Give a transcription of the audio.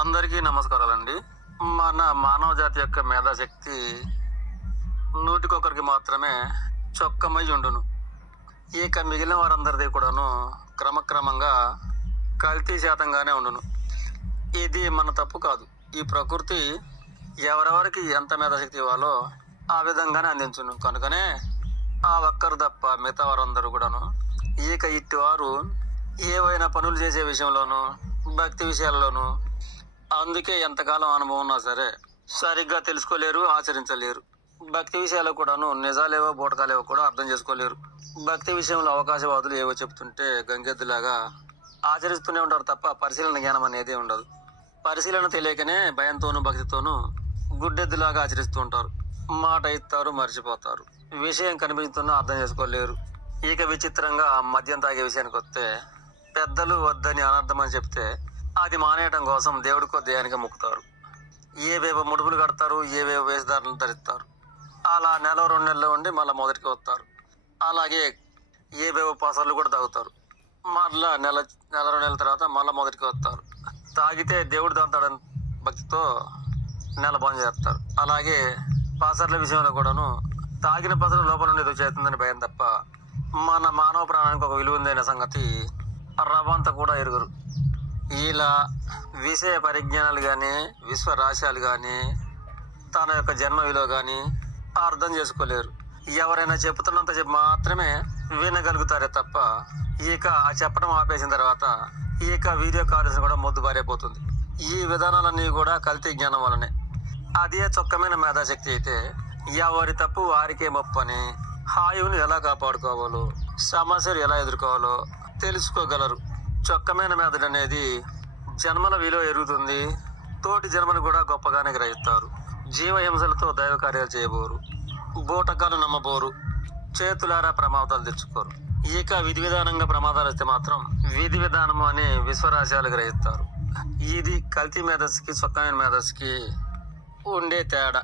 అందరికీ నమస్కారాలండి. మన మానవ జాతి యొక్క మేధాశక్తి నూటికొకరికి మాత్రమే చొక్కమై ఉండును. ఇక మిగిలిన వారందరిది కూడాను క్రమక్రమంగా కల్తీ శాతంగానే ఉండును. ఇది మన తప్పు కాదు. ఈ ప్రకృతి ఎవరెవరికి ఎంత మేధాశక్తి ఇవ్వాలో ఆ విధంగానే అందించును. కనుకనే ఆ ఒక్కరు తప్ప మిగతా వారందరూ కూడాను ఇక ఇట్టివారు ఏవైనా పనులు చేసే విషయంలోనూ భక్తి విషయాల్లోనూ అందుకే ఎంతకాలం అనుభవం ఉన్నా సరే సరిగ్గా తెలుసుకోలేరు, ఆచరించలేరు. భక్తి విషయాలు కూడాను నిజాలేవో బోటకాలేవో కూడా అర్థం చేసుకోలేరు. భక్తి విషయంలో అవకాశవాదులు ఏవో చెప్తుంటే గంగెద్దులాగా ఆచరిస్తూనే ఉంటారు తప్ప పరిశీలన జ్ఞానం అనేది ఉండదు. పరిశీలన తెలియకనే భయంతోనూ భక్తితోనూ గుడ్డెద్దులాగా ఆచరిస్తూ ఉంటారు. మాట ఇస్తారు, మర్చిపోతారు. విషయం కనిపిస్తున్నా అర్థం చేసుకోలేరు. ఇక విచిత్రంగా మద్యం తాగే విషయానికి వస్తే పెద్దలు వద్దని అనర్థం అని చెప్తే అది మానేయటం కోసం దేవుడికో దేయానికి మొక్కుతారు. ఏవేవో ముడుపులు కడతారు, ఏవేవో వేషధారణలు ధరిస్తారు. అలా నెల 2 నెలలు ఉండి మళ్ళీ మొదటికి వస్తారు. అలాగే ఏవేవో పసర్లు కూడా తాగుతారు. మళ్ళా నెల 2 నెలల తర్వాత మళ్ళీ మొదటికి వస్తారు. తాగితే దేవుడు తాగుతాడని భక్తితో నెల బంద్ చేస్తారు. అలాగే పసర్ల విషయంలో కూడాను తాగిన పసరు లోపల నుండి ఏదో చేస్తుందని భయం తప్ప మన మానవ ప్రాణానికి ఒక విలువ ఉందనే సంగతి రవ్వంతా కూడా ఎరుగురు. ఇలా విషయ పరిజ్ఞానాలు కానీ విశ్వరాశ్యాలు కానీ తన యొక్క జన్మ విలువ కానీ అర్థం చేసుకోలేరు. ఎవరైనా చెప్తున్నంత చెప్పి మాత్రమే వినగలుగుతారే తప్ప ఇక ఆ చెప్పడం ఆపేసిన తర్వాత ఇక వీడియో కాల్స్ కూడా మొద్దు బారైపోతుంది. ఈ విధానాలన్నీ కూడా కల్తీ జ్ఞానం వల్లనే. అదే చొక్కమైన మేధాశక్తి అయితే ఎవరి తప్పు వారికే మొప్పని హాయువుని ఎలా కాపాడుకోవాలో సమస్యలు ఎలా ఎదుర్కోవాలో తెలుసుకోగలరు. చొక్కమైన మెదడు అనేది జన్మల విలువ ఎరుగుతుంది. తోటి జన్మను కూడా గొప్పగానే గ్రహిస్తారు. జీవహింసలతో దైవ కార్యాలు చేయబోరు. బూటకాలు నమ్మబోరు. చేతులారా ప్రమాదాలు తెచ్చుకోరు. ఇక విధి విధానంగా ప్రమాదాలు వస్తే మాత్రం విధి విధానము అని విశ్వరాశ్యాలు గ్రహిస్తారు. ఇది కల్తీ మేధస్సుకి చొక్కమైన మేధస్సుకి ఉండే తేడా.